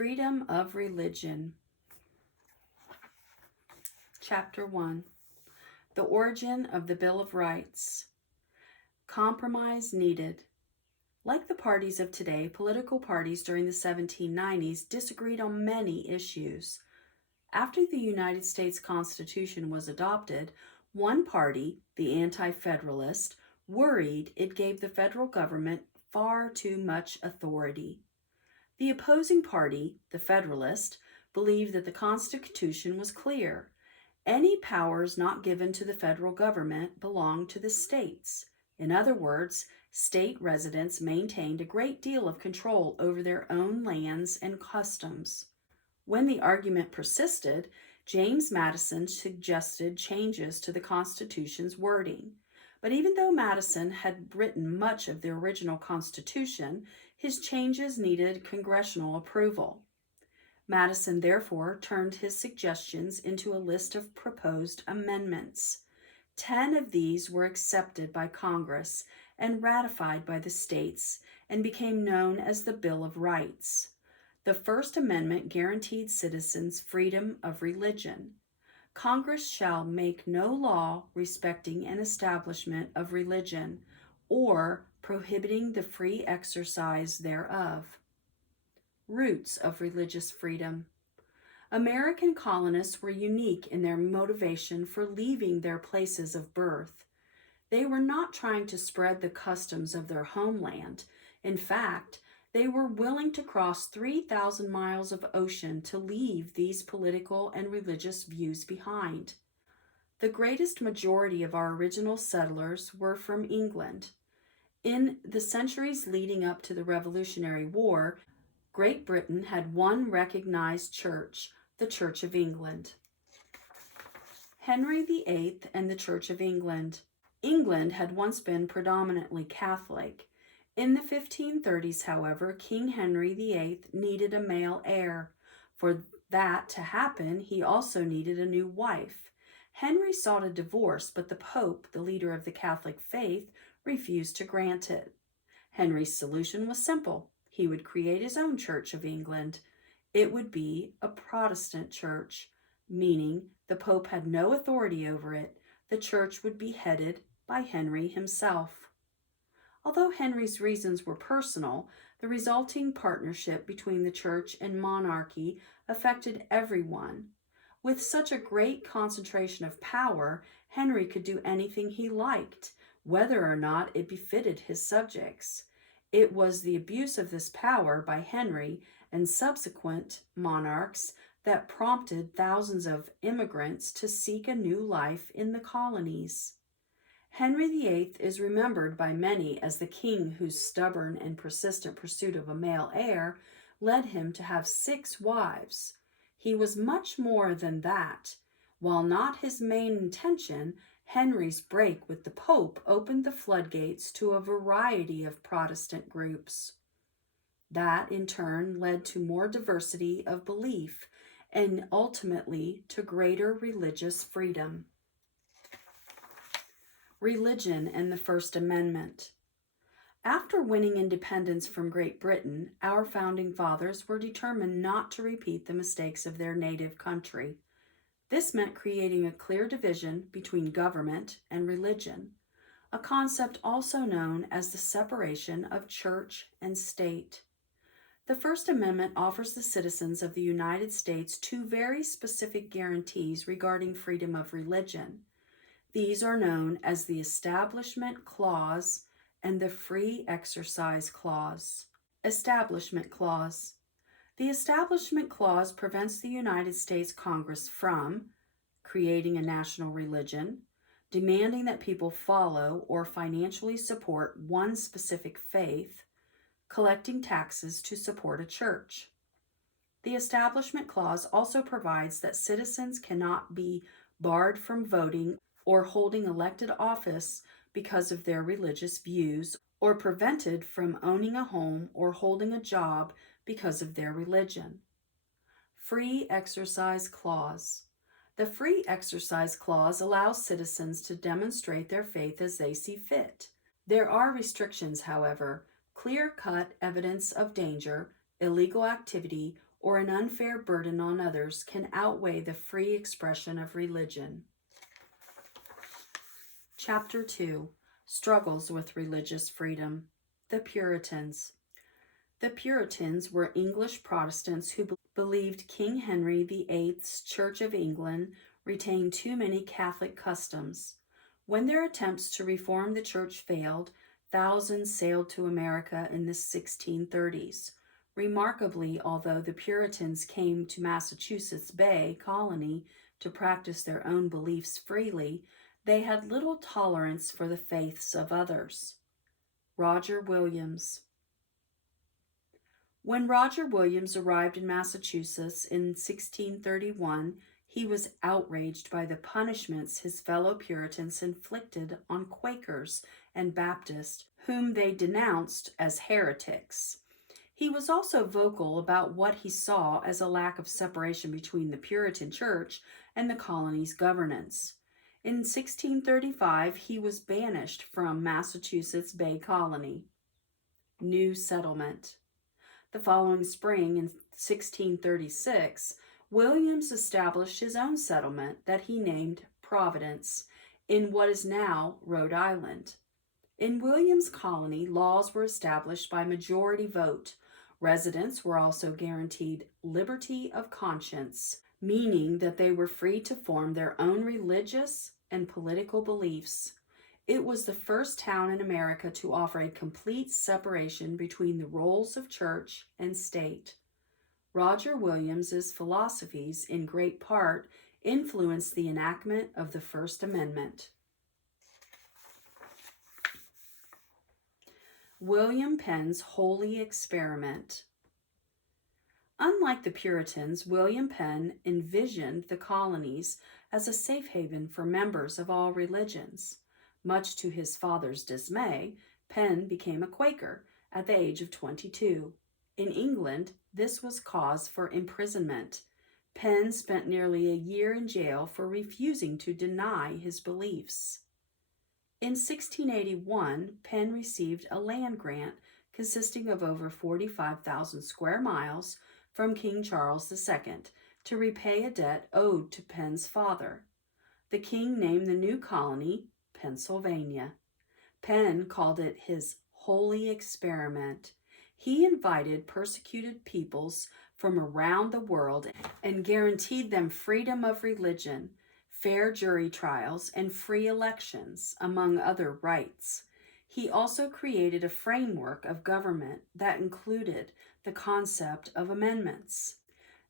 Freedom of religion. Chapter 1. The origin of the Bill of Rights. Compromise needed. Like the parties of today, political parties during the 1790s disagreed on many issues. After the United States Constitution was adopted, one party, the Anti-Federalist, worried it gave the federal government far too much authority. The opposing party, the Federalist, believed that the Constitution was clear. Any powers not given to the federal government belonged to the states. In other words, state residents maintained a great deal of control over their own lands and customs. When the argument persisted, James Madison suggested changes to the Constitution's wording. But even though Madison had written much of the original Constitution, his changes needed congressional approval. Madison therefore turned his suggestions into a list of proposed amendments. 10 of these were accepted by Congress and ratified by the states and became known as the Bill of Rights. The First Amendment guaranteed citizens freedom of religion. Congress shall make no law respecting an establishment of religion or prohibiting the free exercise thereof. Roots of religious freedom. American colonists were unique in their motivation for leaving their places of birth. They were not trying to spread the customs of their homeland. In fact, they were willing to cross 3,000 miles of ocean to leave these political and religious views behind. The greatest majority of our original settlers were from England. In the centuries leading up to the Revolutionary War, Great Britain had one recognized church, the Church of England. Henry VIII and the Church of England. England had once been predominantly Catholic. In the 1530s, however, King Henry VIII needed a male heir. For that to happen, he also needed a new wife. Henry sought a divorce, but the Pope, the leader of the Catholic faith, refused to grant it. Henry's solution was simple. He would create his own Church of England. It would be a Protestant church, meaning the Pope had no authority over it. The church would be headed by Henry himself. Although Henry's reasons were personal, the resulting partnership between the church and monarchy affected everyone. With such a great concentration of power, Henry could do anything he liked, whether or not it befitted his subjects. It was the abuse of this power by Henry and subsequent monarchs that prompted thousands of immigrants to seek a new life in the colonies. Henry VIII is remembered by many as the king whose stubborn and persistent pursuit of a male heir led him to have 6 wives. He was much more than that. While not his main intention, Henry's break with the Pope opened the floodgates to a variety of Protestant groups. That, in turn, led to more diversity of belief and ultimately to greater religious freedom. Religion and the First Amendment. After winning independence from Great Britain, our founding fathers were determined not to repeat the mistakes of their native country. This meant creating a clear division between government and religion, a concept also known as the separation of church and state. The First Amendment offers the citizens of the United States 2 very specific guarantees regarding freedom of religion. These are known as the Establishment Clause and the Free Exercise Clause. Establishment Clause. The Establishment Clause prevents the United States Congress from creating a national religion, demanding that people follow or financially support one specific faith, collecting taxes to support a church. The Establishment Clause also provides that citizens cannot be barred from voting or holding elected office because of their religious views, or prevented from owning a home or holding a job because of their religion. Free Exercise Clause. The Free Exercise Clause allows citizens to demonstrate their faith as they see fit. There are restrictions, however. Clear-cut evidence of danger, illegal activity, or an unfair burden on others can outweigh the free expression of religion. Chapter 2. Struggles with Religious Freedom. The Puritans. The Puritans were English Protestants who believed King Henry VIII's Church of England retained too many Catholic customs. When their attempts to reform the church failed, thousands sailed to America in the 1630s. Remarkably, although the Puritans came to Massachusetts Bay Colony to practice their own beliefs freely, they had little tolerance for the faiths of others. Roger Williams. When Roger Williams arrived in Massachusetts in 1631, he was outraged by the punishments his fellow Puritans inflicted on Quakers and Baptists, whom they denounced as heretics. He was also vocal about what he saw as a lack of separation between the Puritan Church and the colony's governance. In 1635, he was banished from Massachusetts Bay Colony. New settlement. The following spring, in 1636, Williams established his own settlement that he named Providence in what is now Rhode Island. In Williams' colony, laws were established by majority vote. Residents were also guaranteed liberty of conscience, meaning that they were free to form their own religious and political beliefs. It was the first town in America to offer a complete separation between the roles of church and state. Roger Williams's philosophies, in great part, influenced the enactment of the First Amendment. William Penn's Holy Experiment. Unlike the Puritans, William Penn envisioned the colonies as a safe haven for members of all religions. Much to his father's dismay, Penn became a Quaker at the age of 22. In England, this was cause for imprisonment. Penn spent nearly a year in jail for refusing to deny his beliefs. In 1681, Penn received a land grant consisting of over 45,000 square miles from King Charles II to repay a debt owed to Penn's father. The king named the new colony Pennsylvania. Penn called it his Holy Experiment. He invited persecuted peoples from around the world and guaranteed them freedom of religion, fair jury trials, and free elections, among other rights. He also created a framework of government that included the concept of amendments.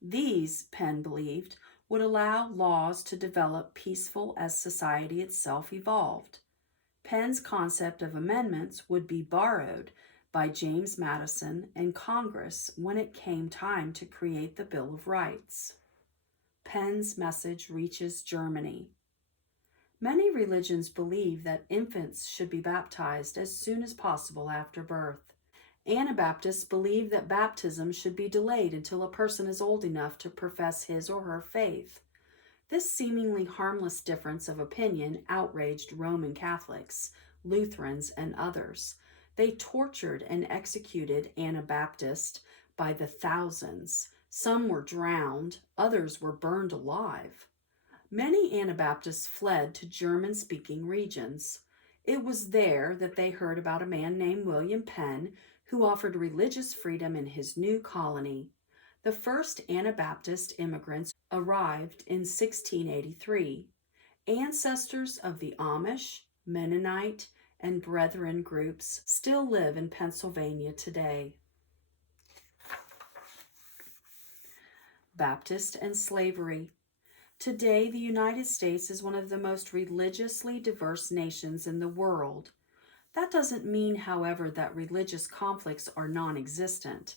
These, Penn believed, would allow laws to develop peaceful as society itself evolved. Penn's concept of amendments would be borrowed by James Madison and Congress when it came time to create the Bill of Rights. Penn's message reaches Germany. Many religions believe that infants should be baptized as soon as possible after birth. Anabaptists believe that baptism should be delayed until a person is old enough to profess his or her faith. This seemingly harmless difference of opinion outraged Roman Catholics, Lutherans, and others. They tortured and executed Anabaptists by the thousands. Some were drowned, others were burned alive. Many Anabaptists fled to German-speaking regions. It was there that they heard about a man named William Penn who offered religious freedom in his new colony. The first Anabaptist immigrants arrived in 1683. Ancestors of the Amish, Mennonite, and Brethren groups still live in Pennsylvania today. Baptist and slavery. Today, the United States is one of the most religiously diverse nations in the world. That doesn't mean, however, that religious conflicts are non-existent.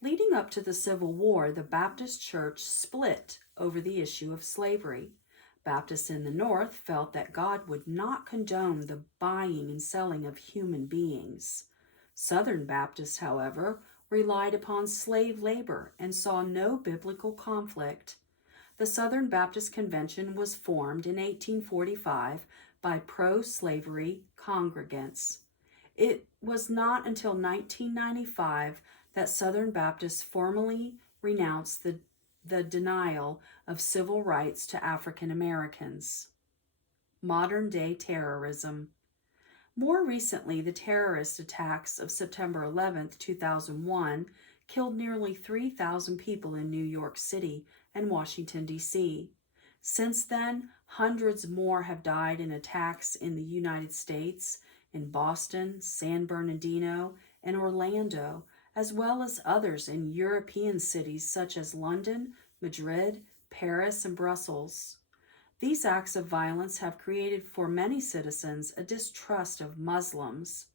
Leading up to the Civil War, the Baptist Church split over the issue of slavery. Baptists in the North felt that God would not condone the buying and selling of human beings. Southern Baptists, however, relied upon slave labor and saw no biblical conflict. The Southern Baptist Convention was formed in 1845 by pro-slavery congregants. It was not until 1995 that Southern Baptists formally renounced the denial of civil rights to African Americans. Modern-day terrorism. More recently, the terrorist attacks of September 11, 2001, killed nearly 3,000 people in New York City and Washington, D.C. Since then, hundreds more have died in attacks in the United States, in Boston, San Bernardino, and Orlando, as well as others in European cities such as London, Madrid, Paris, and Brussels. These acts of violence have created for many citizens a distrust of Muslims.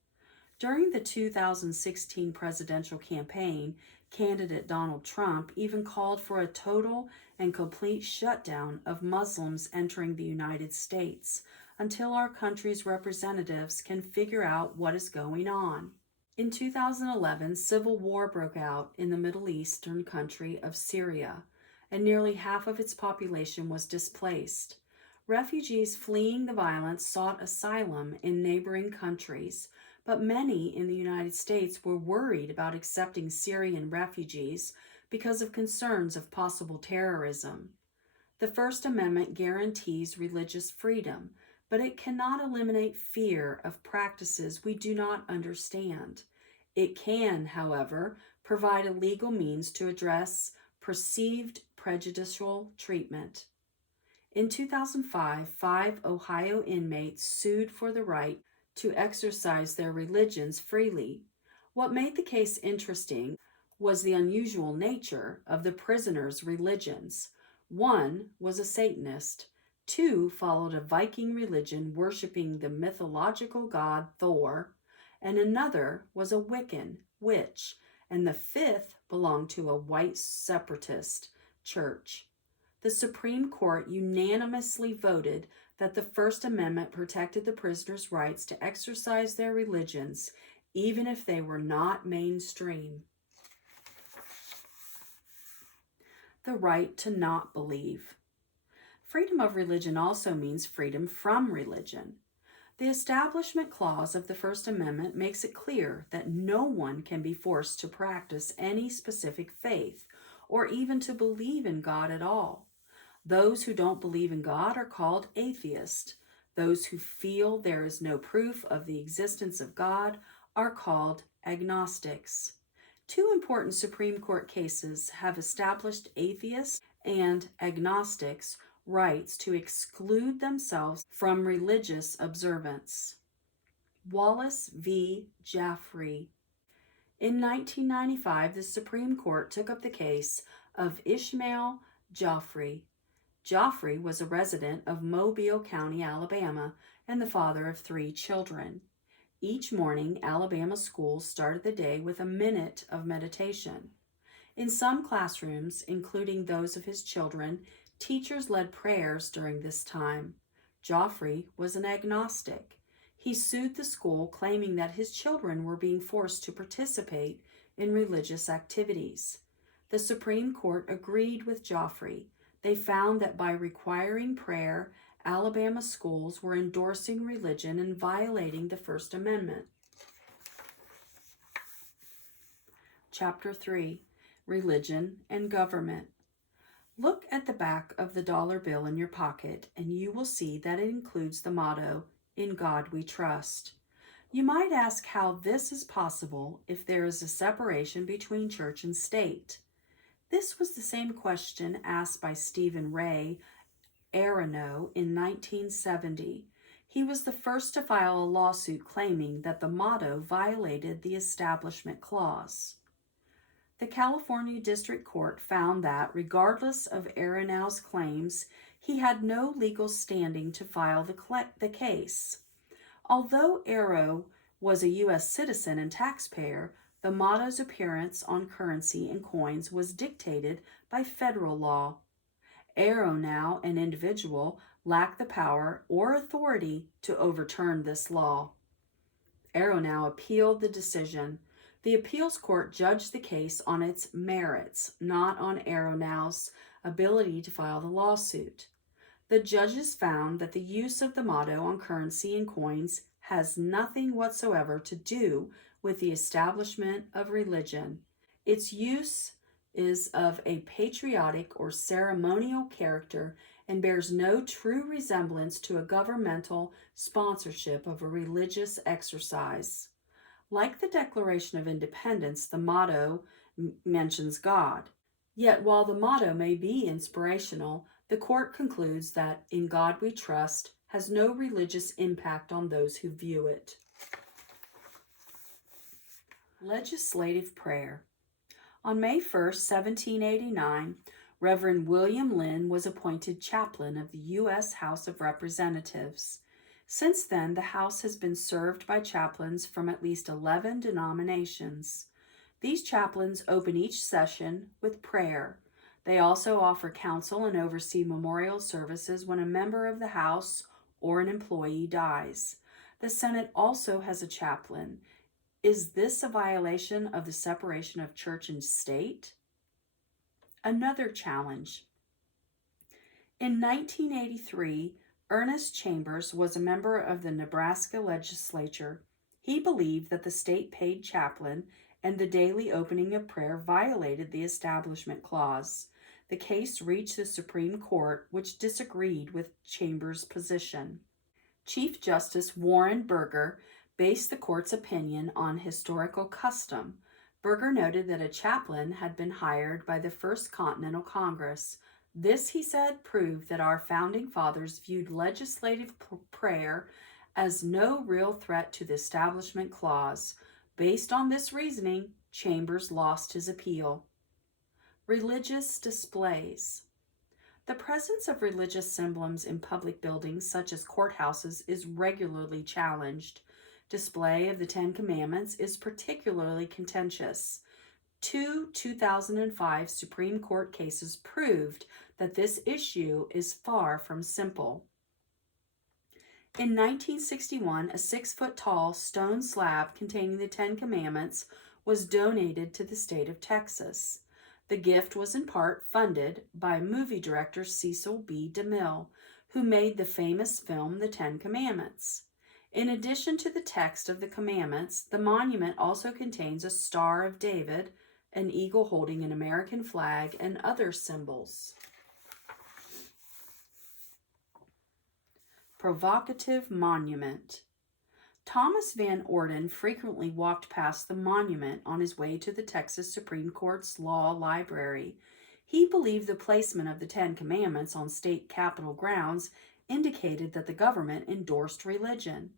During the 2016 presidential campaign, candidate Donald Trump even called for a total and complete shutdown of Muslims entering the United States until our country's representatives can figure out what is going on. In 2011, civil war broke out in the Middle Eastern country of Syria, and nearly half of its population was displaced. Refugees fleeing the violence sought asylum in neighboring countries, but many in the United States were worried about accepting Syrian refugees because of concerns of possible terrorism. The First Amendment guarantees religious freedom, but it cannot eliminate fear of practices we do not understand. It can, however, provide a legal means to address perceived prejudicial treatment. In 2005, 5 Ohio inmates sued for the right to exercise their religions freely. What made the case interesting was the unusual nature of the prisoners' religions. One was a Satanist, 2 followed a Viking religion worshiping the mythological god Thor, and another was a Wiccan witch, and the 5th belonged to a white separatist church. The Supreme Court unanimously voted that the First Amendment protected the prisoners' rights to exercise their religions, even if they were not mainstream. The right to not believe. Freedom of religion also means freedom from religion. The Establishment Clause of the First Amendment makes it clear that no one can be forced to practice any specific faith or even to believe in God at all. Those who don't believe in God are called atheists. Those who feel there is no proof of the existence of God are called agnostics. 2 important Supreme Court cases have established atheists and agnostics' rights to exclude themselves from religious observance. Wallace v. Jaffrey. In 1995, the Supreme Court took up the case of Ishmael Jaffrey. Jaffrey was a resident of Mobile County, Alabama, and the father of 3 children. Each morning, Alabama schools started the day with a minute of meditation. In some classrooms, including those of his children, teachers led prayers during this time. Jaffrey was an agnostic. He sued the school, claiming that his children were being forced to participate in religious activities. The Supreme Court agreed with Jaffrey. They found that by requiring prayer, Alabama schools were endorsing religion and violating the First Amendment. Chapter 3. Religion and Government. Look at the back of the dollar bill in your pocket and you will see that it includes the motto, "In God We Trust." You might ask how this is possible if there is a separation between church and state. This was the same question asked by Stephen Ray Aronow in 1970. He was the first to file a lawsuit claiming that the motto violated the Establishment Clause. The California District Court found that, regardless of Aronow's claims, he had no legal standing to file the case. Although Arrow was a U.S. citizen and taxpayer, the motto's appearance on currency and coins was dictated by federal law. Aronow, an individual, lacked the power or authority to overturn this law. Aronow appealed the decision. The appeals court judged the case on its merits, not on Aronow's ability to file the lawsuit. The judges found that the use of the motto on currency and coins has nothing whatsoever to do with the establishment of religion. Its use is of a patriotic or ceremonial character and bears no true resemblance to a governmental sponsorship of a religious exercise. Like the Declaration of Independence, the motto mentions God. Yet, while the motto may be inspirational, the court concludes that "In God We Trust" has no religious impact on those who view it. Legislative prayer. On May 1st, 1789, Reverend William Lynn was appointed chaplain of the U.S. House of Representatives. Since then, the House has been served by chaplains from at least 11 denominations. These chaplains open each session with prayer. They also offer counsel and oversee memorial services when a member of the House or an employee dies. The Senate also has a chaplain. Is this a violation of the separation of church and state? Another challenge. In 1983, Ernest Chambers was a member of the Nebraska legislature. He believed that the state-paid chaplain and the daily opening of prayer violated the Establishment Clause. The case reached the Supreme Court, which disagreed with Chambers' position. Chief Justice Warren Burger based the court's opinion on historical custom. Burger noted that a chaplain had been hired by the First Continental Congress. This, he said, proved that our founding fathers viewed legislative prayer as no real threat to the Establishment Clause. Based on this reasoning, Chambers lost his appeal. Religious displays. The presence of religious symbols in public buildings such as courthouses is regularly challenged. Display of the Ten Commandments is particularly contentious. Two 2005 Supreme Court cases proved that this issue is far from simple. In 1961, a 6-foot-tall stone slab containing the Ten Commandments was donated to the state of Texas. The gift was in part funded by movie director Cecil B. DeMille, who made the famous film The Ten Commandments. In addition to the text of the commandments, the monument also contains a Star of David, an eagle holding an American flag, and other symbols. Provocative monument. Thomas Van Orden frequently walked past the monument on his way to the Texas Supreme Court's Law Library. He believed the placement of the Ten Commandments on state capitol grounds indicated that the government endorsed religion.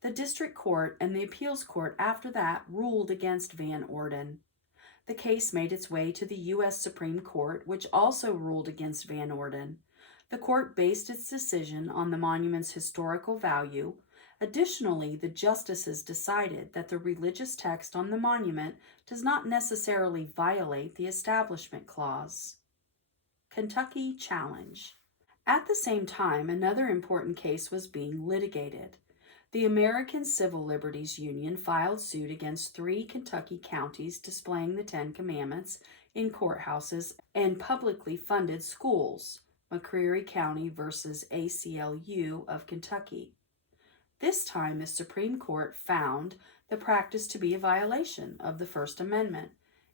The district court and the appeals court after that ruled against Van Orden. The case made its way to the U.S. Supreme Court, which also ruled against Van Orden. The court based its decision on the monument's historical value. Additionally, the justices decided that the religious text on the monument does not necessarily violate the Establishment Clause. Kentucky Challenge. At the same time, another important case was being litigated. The American Civil Liberties Union filed suit against 3 Kentucky counties displaying the Ten Commandments in courthouses and publicly funded schools, McCreary County versus ACLU of Kentucky. This time, the Supreme Court found the practice to be a violation of the First Amendment.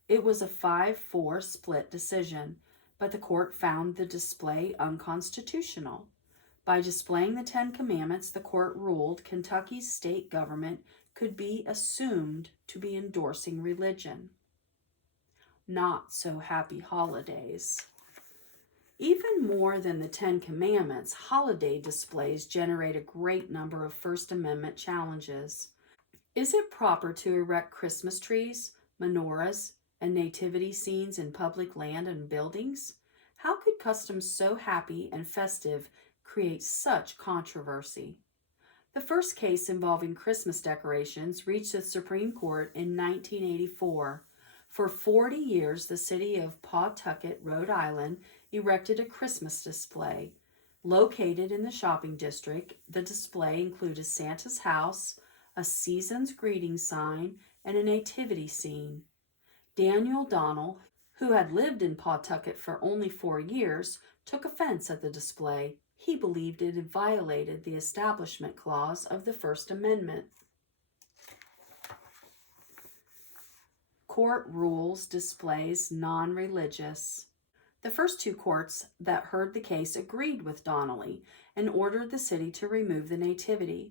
It was a 5-4 split decision, but the court found the display unconstitutional. By displaying the Ten Commandments, the court ruled Kentucky's state government could be assumed to be endorsing religion. Not so happy holidays. Even more than the Ten Commandments, holiday displays generate a great number of First Amendment challenges. Is it proper to erect Christmas trees, menorahs, and nativity scenes in public land and buildings? How could customs so happy and festive create such controversy? The first case involving Christmas decorations reached the Supreme Court in 1984. For 40 years, the city of Pawtucket, Rhode Island, erected a Christmas display. Located in the shopping district, the display included Santa's house, a season's greeting sign, and a nativity scene. Daniel Donnell, who had lived in Pawtucket for only 4 years, took offense at the display. He believed it had violated the Establishment Clause of the First Amendment. Court rules displays non-religious. The first two courts that heard the case agreed with Donnelly and ordered the city to remove the nativity.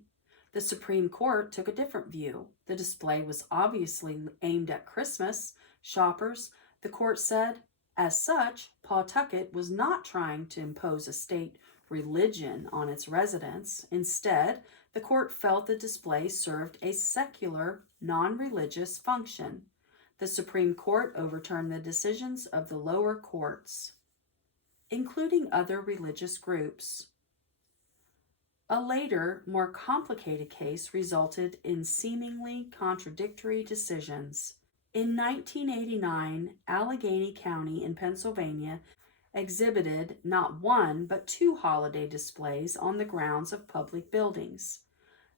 The Supreme Court took a different view. The display was obviously aimed at Christmas shoppers. The court said, as such, Pawtucket was not trying to impose a state religion on its residents. Instead, the court felt the display served a secular, non-religious function. The Supreme Court overturned the decisions of the lower courts, including other religious groups. A later, more complicated case resulted in seemingly contradictory decisions. In 1989, Allegheny County in Pennsylvania exhibited not one but two holiday displays on the grounds of public buildings.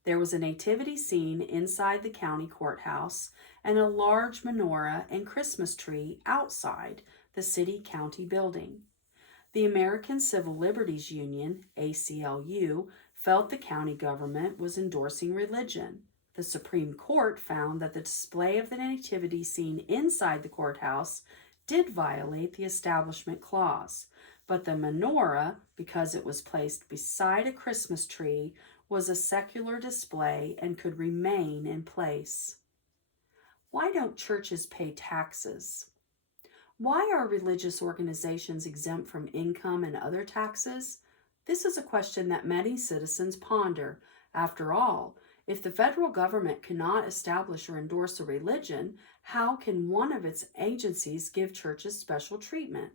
There was a nativity scene inside the county courthouse and a large menorah and Christmas tree outside the city-county building. The American Civil Liberties Union, ACLU, felt the county government was endorsing religion. The Supreme Court found that the display of the nativity scene inside the courthouse did violate the Establishment Clause, but the menorah, because it was placed beside a Christmas tree, was a secular display and could remain in place. Why don't churches pay taxes? Why are religious organizations exempt from income and other taxes? This is a question that many citizens ponder. After all, if the federal government cannot establish or endorse a religion, how can one of its agencies give churches special treatment?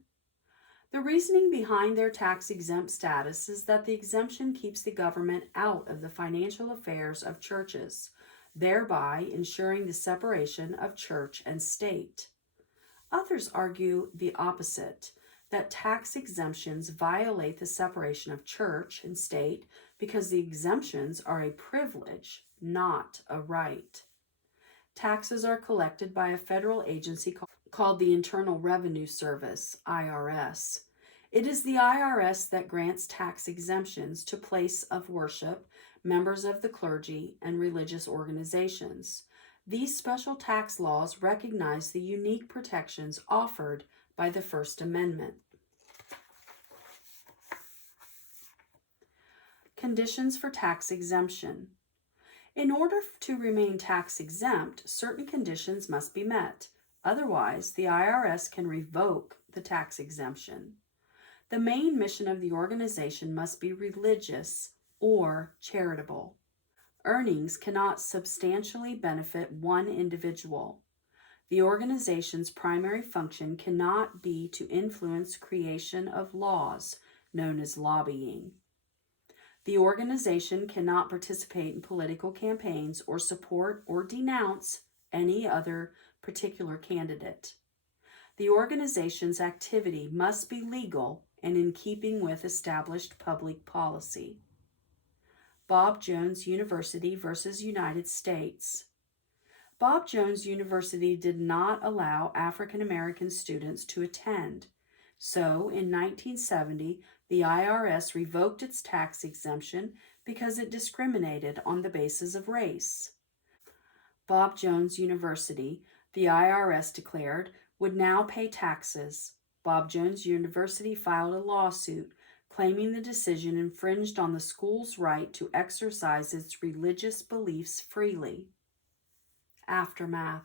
The reasoning behind their tax-exempt status is that the exemption keeps the government out of the financial affairs of churches, thereby ensuring the separation of church and state. Others argue the opposite, that tax exemptions violate the separation of church and state because the exemptions are a privilege, not a right. Taxes are collected by a federal agency called the Internal Revenue Service, IRS. It is the IRS that grants tax exemptions to place of worship, members of the clergy, and religious organizations. These special tax laws recognize the unique protections offered by the First Amendment. Conditions for tax exemption. In order to remain tax exempt, certain conditions must be met. Otherwise, the IRS can revoke the tax exemption. The main mission of the organization must be religious or charitable. Earnings cannot substantially benefit one individual. The organization's primary function cannot be to influence creation of laws, known as lobbying. The organization cannot participate in political campaigns or support or denounce any other particular candidate. The organization's activity must be legal and in keeping with established public policy. Bob Jones University versus United States. Bob Jones University did not allow African American students to attend. So, in 1970, the IRS revoked its tax exemption because it discriminated on the basis of race. Bob Jones University, the IRS declared, would now pay taxes. Bob Jones University filed a lawsuit claiming the decision infringed on the school's right to exercise its religious beliefs freely. Aftermath.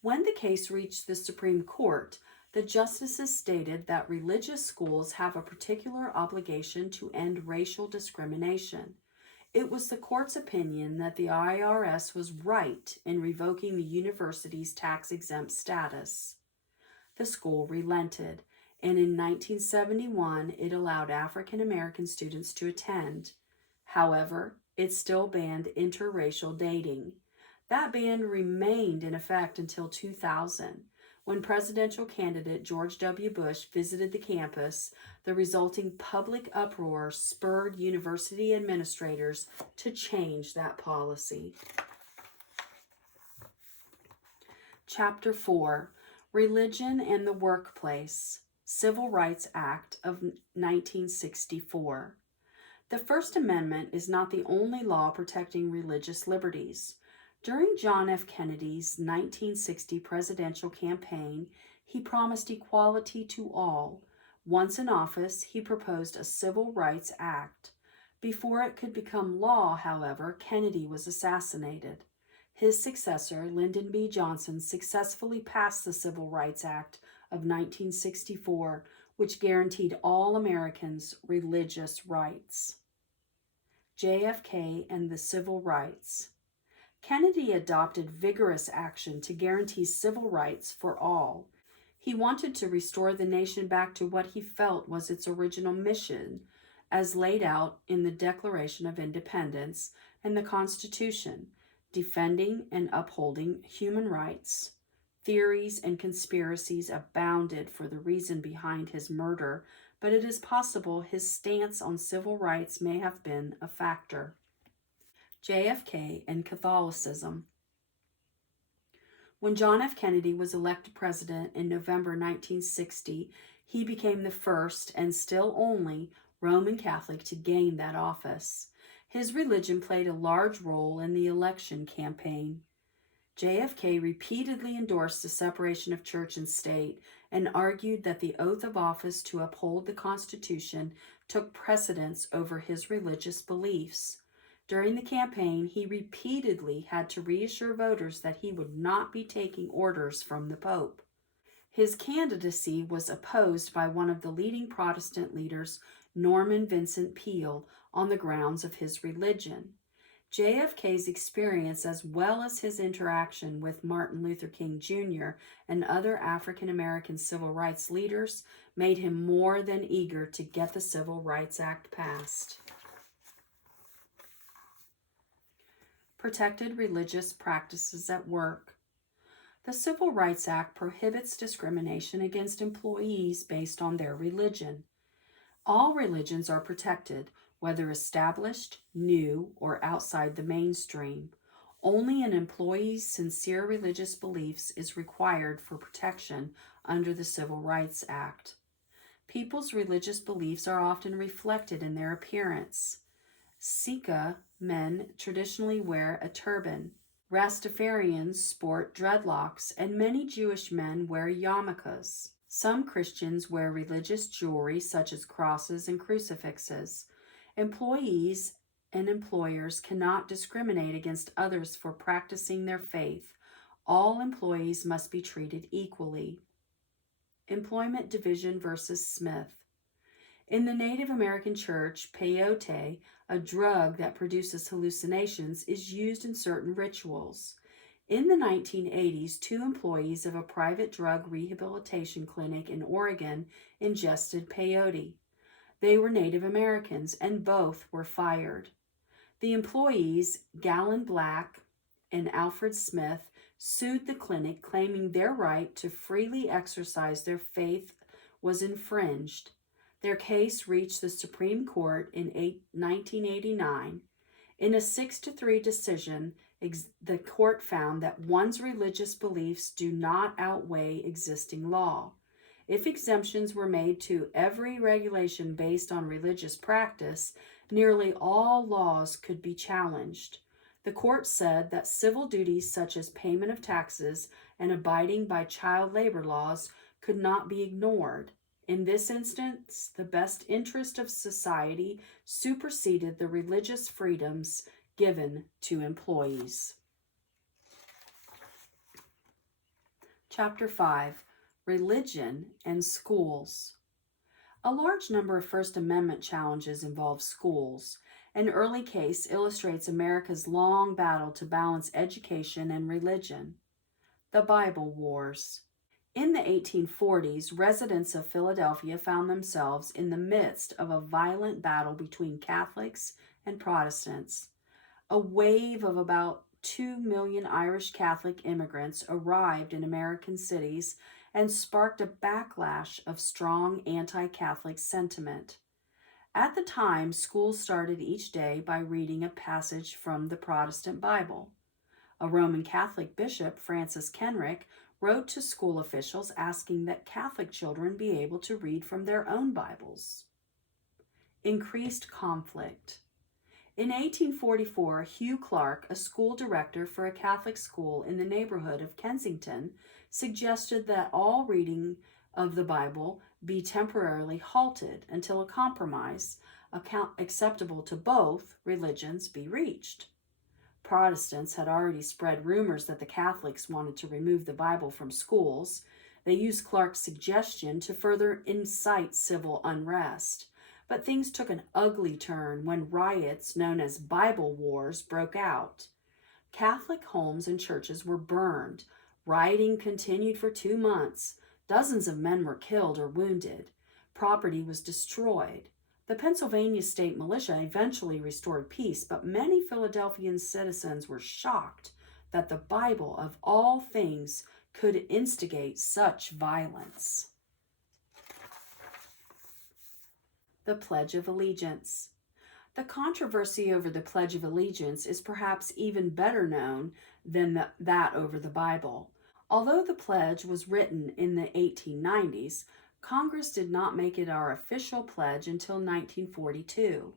When the case reached the Supreme Court, the justices stated that religious schools have a particular obligation to end racial discrimination. It was the court's opinion that the IRS was right in revoking the university's tax-exempt status. The school relented, and in 1971 it allowed African American students to attend. However, it still banned interracial dating. That ban remained in effect until 2000. When presidential candidate George W. Bush visited the campus, the resulting public uproar spurred university administrators to change that policy. Chapter 4, Religion and the Workplace, Civil Rights Act of 1964. The First Amendment is not the only law protecting religious liberties. During John F. Kennedy's 1960 presidential campaign, he promised equality to all. Once in office, he proposed a Civil Rights Act. Before it could become law, however, Kennedy was assassinated. His successor, Lyndon B. Johnson, successfully passed the Civil Rights Act of 1964, which guaranteed all Americans religious rights. JFK and the Civil Rights. Kennedy adopted vigorous action to guarantee civil rights for all. He wanted to restore the nation back to what he felt was its original mission, as laid out in the Declaration of Independence and the Constitution, defending and upholding human rights. Theories and conspiracies abounded for the reason behind his murder, but it is possible his stance on civil rights may have been a factor. JFK and Catholicism. When John F. Kennedy was elected president in November 1960, he became the first and still only Roman Catholic to gain that office. His religion played a large role in the election campaign. JFK repeatedly endorsed the separation of church and state and argued that the oath of office to uphold the Constitution took precedence over his religious beliefs. During the campaign, he repeatedly had to reassure voters that he would not be taking orders from the Pope. His candidacy was opposed by one of the leading Protestant leaders, Norman Vincent Peale, on the grounds of his religion. JFK's experience, as well as his interaction with Martin Luther King Jr. and other African American civil rights leaders, made him more than eager to get the Civil Rights Act passed. Protected religious practices at work. The Civil Rights Act prohibits discrimination against employees based on their religion. All religions are protected, whether established, new, or outside the mainstream. Only an employee's sincere religious beliefs is required for protection under the Civil Rights Act. People's religious beliefs are often reflected in their appearance. Sikh men traditionally wear a turban. Rastafarians sport dreadlocks, and many Jewish men wear yarmulkes. Some Christians wear religious jewelry such as crosses and crucifixes. Employees and employers cannot discriminate against others for practicing their faith. All employees must be treated equally. Employment Division versus Smith. In the Native American church, peyote, a drug that produces hallucinations, is used in certain rituals. In the 1980s, 2 employees of a private drug rehabilitation clinic in Oregon ingested peyote. They were Native Americans, and both were fired. The employees, Galen Black and Alfred Smith, sued the clinic, claiming their right to freely exercise their faith was infringed. Their case reached the Supreme Court in 1989. In a 6-3 decision, the court found that one's religious beliefs do not outweigh existing law. If exemptions were made to every regulation based on religious practice, nearly all laws could be challenged. The court said that civil duties such as payment of taxes and abiding by child labor laws could not be ignored. In this instance, the best interest of society superseded the religious freedoms given to employees. Chapter 5. Religion and Schools. A large number of First Amendment challenges involve schools. An early case illustrates America's long battle to balance education and religion. The Bible Wars. In the 1840s, residents of Philadelphia found themselves in the midst of a violent battle between Catholics and Protestants. A wave of about 2 million Irish Catholic immigrants arrived in American cities and sparked a backlash of strong anti-Catholic sentiment. At the time, schools started each day by reading a passage from the Protestant Bible. A Roman Catholic bishop, Francis Kenrick, wrote to school officials asking that Catholic children be able to read from their own Bibles. Increased conflict. In 1844, Hugh Clark, a school director for a Catholic school in the neighborhood of Kensington, suggested that all reading of the Bible be temporarily halted until a compromise acceptable to both religions be reached. Protestants had already spread rumors that the Catholics wanted to remove the Bible from schools. They used Clark's suggestion to further incite civil unrest. But things took an ugly turn when riots known as Bible Wars broke out. Catholic homes and churches were burned. Rioting continued for 2 months. Dozens of men were killed or wounded. Property was destroyed. The Pennsylvania State Militia eventually restored peace, but many Philadelphian citizens were shocked that the Bible, of all things, could instigate such violence. The Pledge of Allegiance. The controversy over the Pledge of Allegiance is perhaps even better known than that over the Bible. Although the pledge was written in the 1890s, Congress did not make it our official pledge until 1942.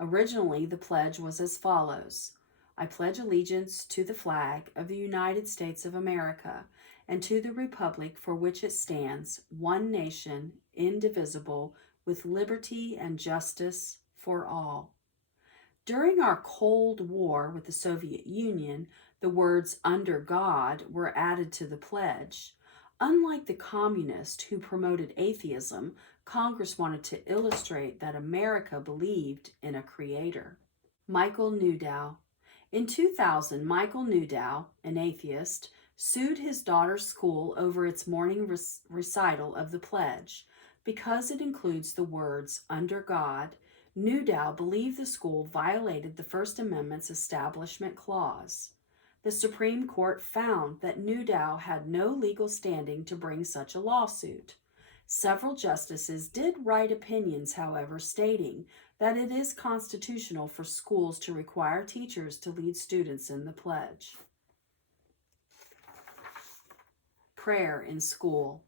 Originally, the pledge was as follows: I pledge allegiance to the flag of the United States of America and to the republic for which it stands, one nation, indivisible, with liberty and justice for all. During our Cold War with the Soviet Union, the words "under God" were added to the pledge. Unlike the communists who promoted atheism, Congress wanted to illustrate that America believed in a creator. Michael Newdow. In 2000, Michael Newdow, an atheist, sued his daughter's school over its morning recital of the pledge. Because it includes the words "under God," Newdow believed the school violated the First Amendment's Establishment Clause. The Supreme Court found that Newdow had no legal standing to bring such a lawsuit. Several justices did write opinions, however, stating that it is constitutional for schools to require teachers to lead students in the pledge. Prayer in school.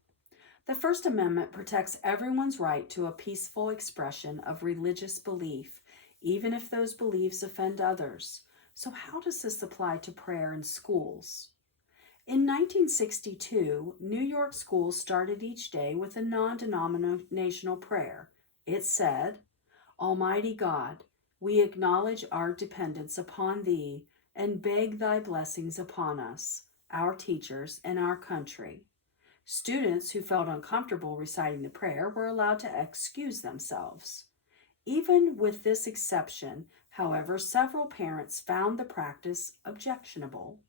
The First Amendment protects everyone's right to a peaceful expression of religious belief, even if those beliefs offend others. So how does this apply to prayer in schools? In 1962, New York schools started each day with a non-denominational prayer. It said, "Almighty God, we acknowledge our dependence upon Thee and beg Thy blessings upon us, our teachers, and our country." Students who felt uncomfortable reciting the prayer were allowed to excuse themselves. Even with this exception, however, several parents found the practice objectionable.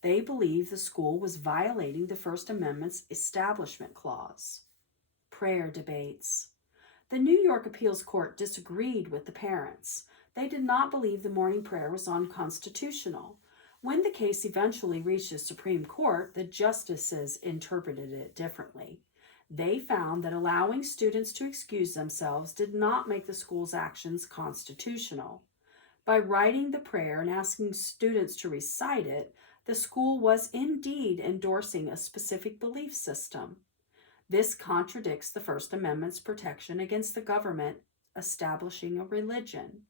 They believed the school was violating the First Amendment's Establishment Clause. Prayer debates. The New York Appeals Court disagreed with the parents. They did not believe the morning prayer was unconstitutional. When the case eventually reached the Supreme Court, the justices interpreted it differently. They found that allowing students to excuse themselves did not make the school's actions constitutional. By writing the prayer and asking students to recite it, the school was indeed endorsing a specific belief system. This contradicts the First Amendment's protection against the government establishing a religion.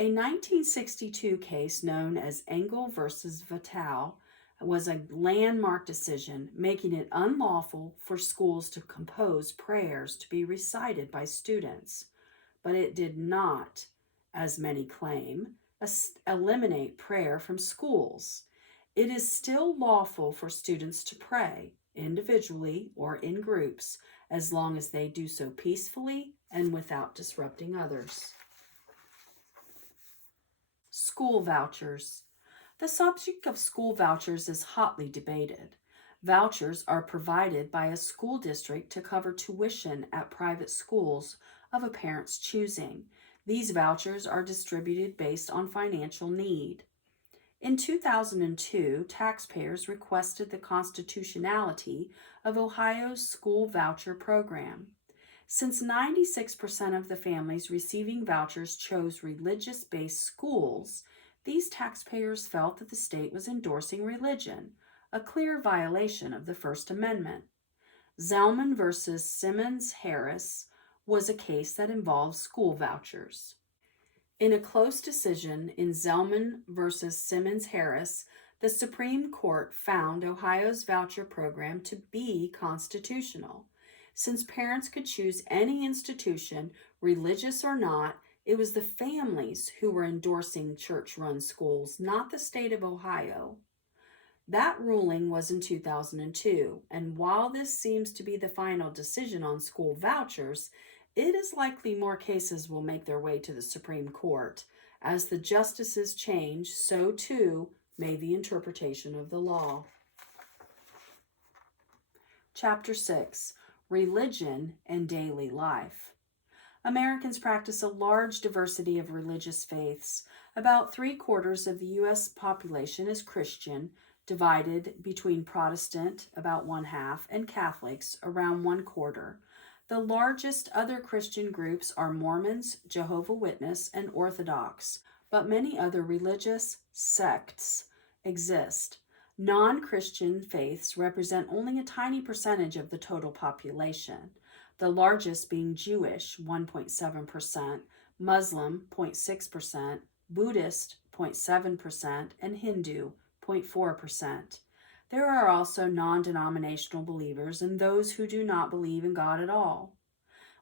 A 1962 case known as Engel versus Vitale was a landmark decision, making it unlawful for schools to compose prayers to be recited by students. But it did not, as many claim, eliminate prayer from schools. It is still lawful for students to pray, individually or in groups, as long as they do so peacefully and without disrupting others. School vouchers. The subject of school vouchers is hotly debated. Vouchers are provided by a school district to cover tuition at private schools of a parent's choosing. These vouchers are distributed based on financial need. In 2002, taxpayers requested the constitutionality of Ohio's school voucher program. Since 96% of the families receiving vouchers chose religious-based schools, these taxpayers felt that the state was endorsing religion, a clear violation of the First Amendment. Zellman versus Simmons-Harris was a case that involved school vouchers. In a close decision in Zelman versus Simmons-Harris, the Supreme Court found Ohio's voucher program to be constitutional. Since parents could choose any institution, religious or not, it was the families who were endorsing church-run schools, not the state of Ohio. That ruling was in 2002, and while this seems to be the final decision on school vouchers, it is likely more cases will make their way to the Supreme Court. As the justices change, so too may the interpretation of the law. Chapter 6: Religion and Daily Life. Americans practice a large diversity of religious faiths. About 3/4 of the U.S. population is Christian, divided between Protestant, about 1/2, and Catholics, around 1/4. The largest other Christian groups are Mormons, Jehovah's Witnesses, and Orthodox, but many other religious sects exist. Non-Christian faiths represent only a tiny percentage of the total population, the largest being Jewish, 1.7%, Muslim, 0.6%, Buddhist, 0.7%, and Hindu, 0.4%. There are also non-denominational believers and those who do not believe in God at all.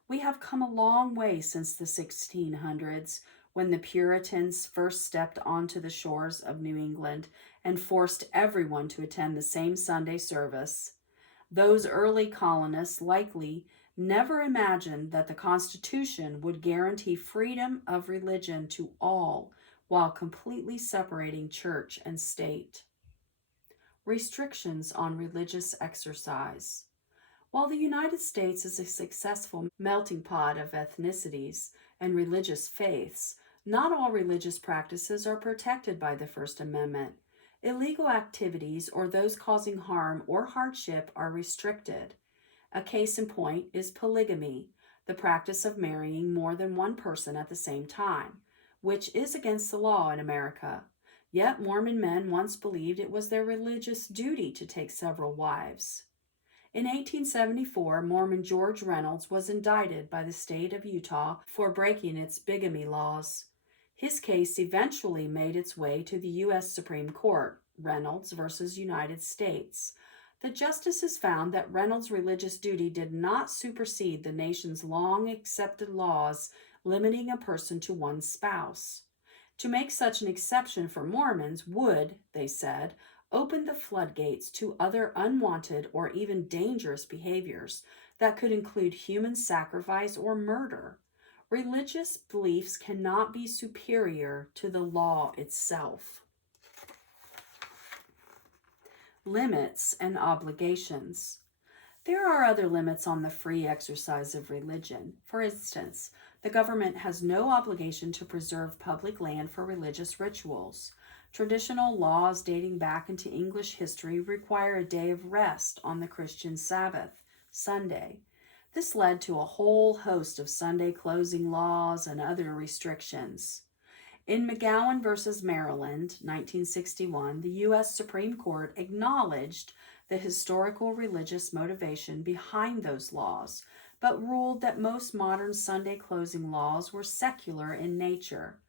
We have come a long way since the 1600s, when the Puritans first stepped onto the shores of New England and forced everyone to attend the same Sunday service. Those early colonists likely never imagined that the Constitution would guarantee freedom of religion to all while completely separating church and state. Restrictions on religious exercise. While the United States is a successful melting pot of ethnicities and religious faiths, not all religious practices are protected by the First Amendment. Illegal activities or those causing harm or hardship are restricted. A case in point is polygamy, the practice of marrying more than one person at the same time, which is against the law in America. Yet Mormon men once believed it was their religious duty to take several wives. In 1874, Mormon George Reynolds was indicted by the state of Utah for breaking its bigamy laws. His case eventually made its way to the U.S. Supreme Court, Reynolds versus United States. The justices found that Reynolds' religious duty did not supersede the nation's long-accepted laws limiting a person to one spouse. To make such an exception for Mormons would, they said, open the floodgates to other unwanted or even dangerous behaviors that could include human sacrifice or murder. Religious beliefs cannot be superior to the law itself. Limits and obligations. There are other limits on the free exercise of religion. For instance, the government has no obligation to preserve public land for religious rituals. Traditional laws dating back into English history require a day of rest on the Christian Sabbath, Sunday. This led to a whole host of Sunday closing laws and other restrictions. In McGowan versus Maryland, 1961, the U.S. Supreme Court acknowledged the historical religious motivation behind those laws, but ruled that most modern Sunday closing laws were secular in nature.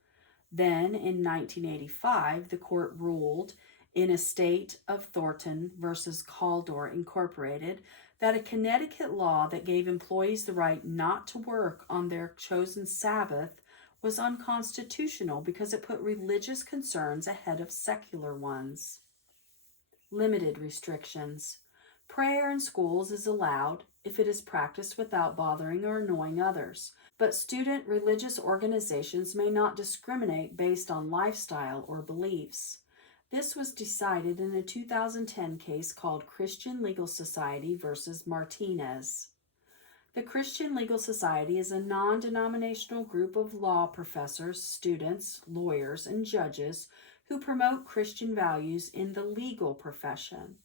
Then, in 1985, the court ruled in Estate of Thornton versus Caldor Incorporated that a Connecticut law that gave employees the right not to work on their chosen Sabbath was unconstitutional because it put religious concerns ahead of secular ones. Limited restrictions. Prayer in schools is allowed if it is practiced without bothering or annoying others, but student religious organizations may not discriminate based on lifestyle or beliefs. This was decided in a 2010 case called Christian Legal Society versus Martinez. The Christian Legal Society is a non-denominational group of law professors, students, lawyers, and judges who promote Christian values in the legal profession.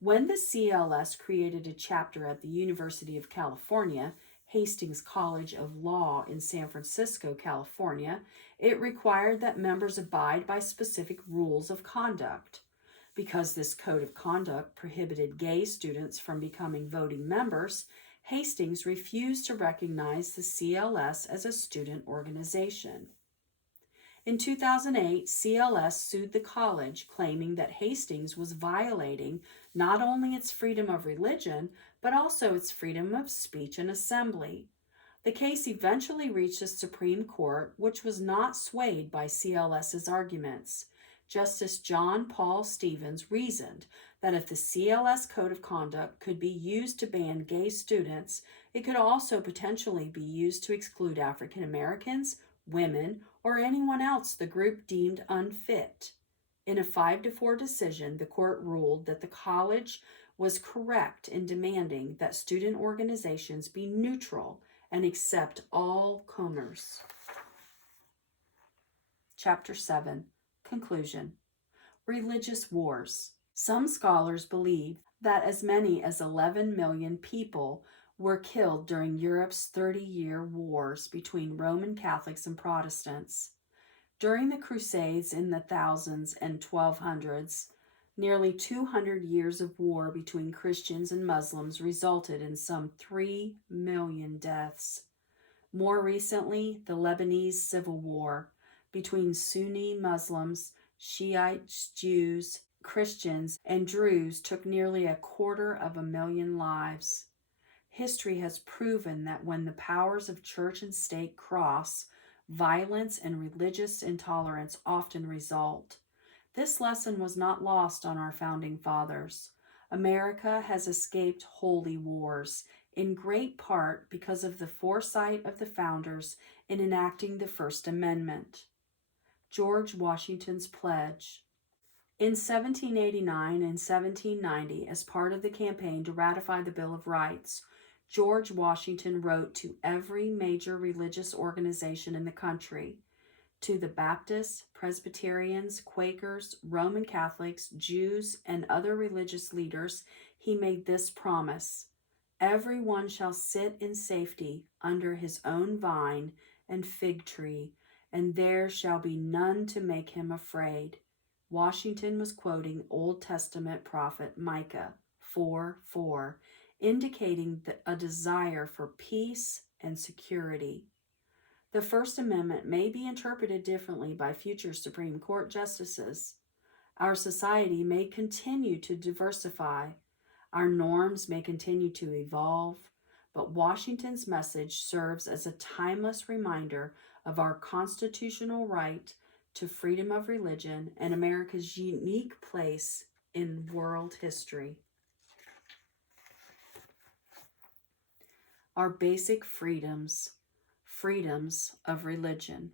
When the CLS created a chapter at the University of California, Hastings College of Law in San Francisco, California, it required that members abide by specific rules of conduct. Because this code of conduct prohibited gay students from becoming voting members, Hastings refused to recognize the CLS as a student organization. In 2008, CLS sued the college, claiming that Hastings was violating not only its freedom of religion, but also its freedom of speech and assembly. The case eventually reached the Supreme Court, which was not swayed by CLS's arguments. Justice John Paul Stevens reasoned that if the CLS Code of Conduct could be used to ban gay students, it could also potentially be used to exclude African Americans, women, or anyone else the group deemed unfit. In a 5-4 decision, the court ruled that the college was correct in demanding that student organizations be neutral and accept all comers. Chapter 7. Conclusion. Religious wars. Some scholars believe that as many as 11 million people were killed during Europe's 30-year wars between Roman Catholics and Protestants. During the Crusades in the 1000s and 1200s, nearly 200 years of war between Christians and Muslims resulted in some 3 million deaths. More recently, the Lebanese Civil War between Sunni Muslims, Shiite Jews, Christians, and Druze took nearly 250,000 lives. History has proven that when the powers of church and state cross, violence and religious intolerance often result. This lesson was not lost on our founding fathers. America has escaped holy wars, in great part because of the foresight of the founders in enacting the First Amendment. George Washington's Pledge. In 1789 and 1790, as part of the campaign to ratify the Bill of Rights, George Washington wrote to every major religious organization in the country, to the Baptists, Presbyterians, Quakers, Roman Catholics, Jews, and other religious leaders, he made this promise: "Everyone shall sit in safety under his own vine and fig tree, and there shall be none to make him afraid." Washington was quoting Old Testament prophet Micah 4:4, indicating a desire for peace and security. The First Amendment may be interpreted differently by future Supreme Court justices. Our society may continue to diversify. Our norms may continue to evolve, but Washington's message serves as a timeless reminder of our constitutional right to freedom of religion and America's unique place in world history. Our basic freedoms of religion.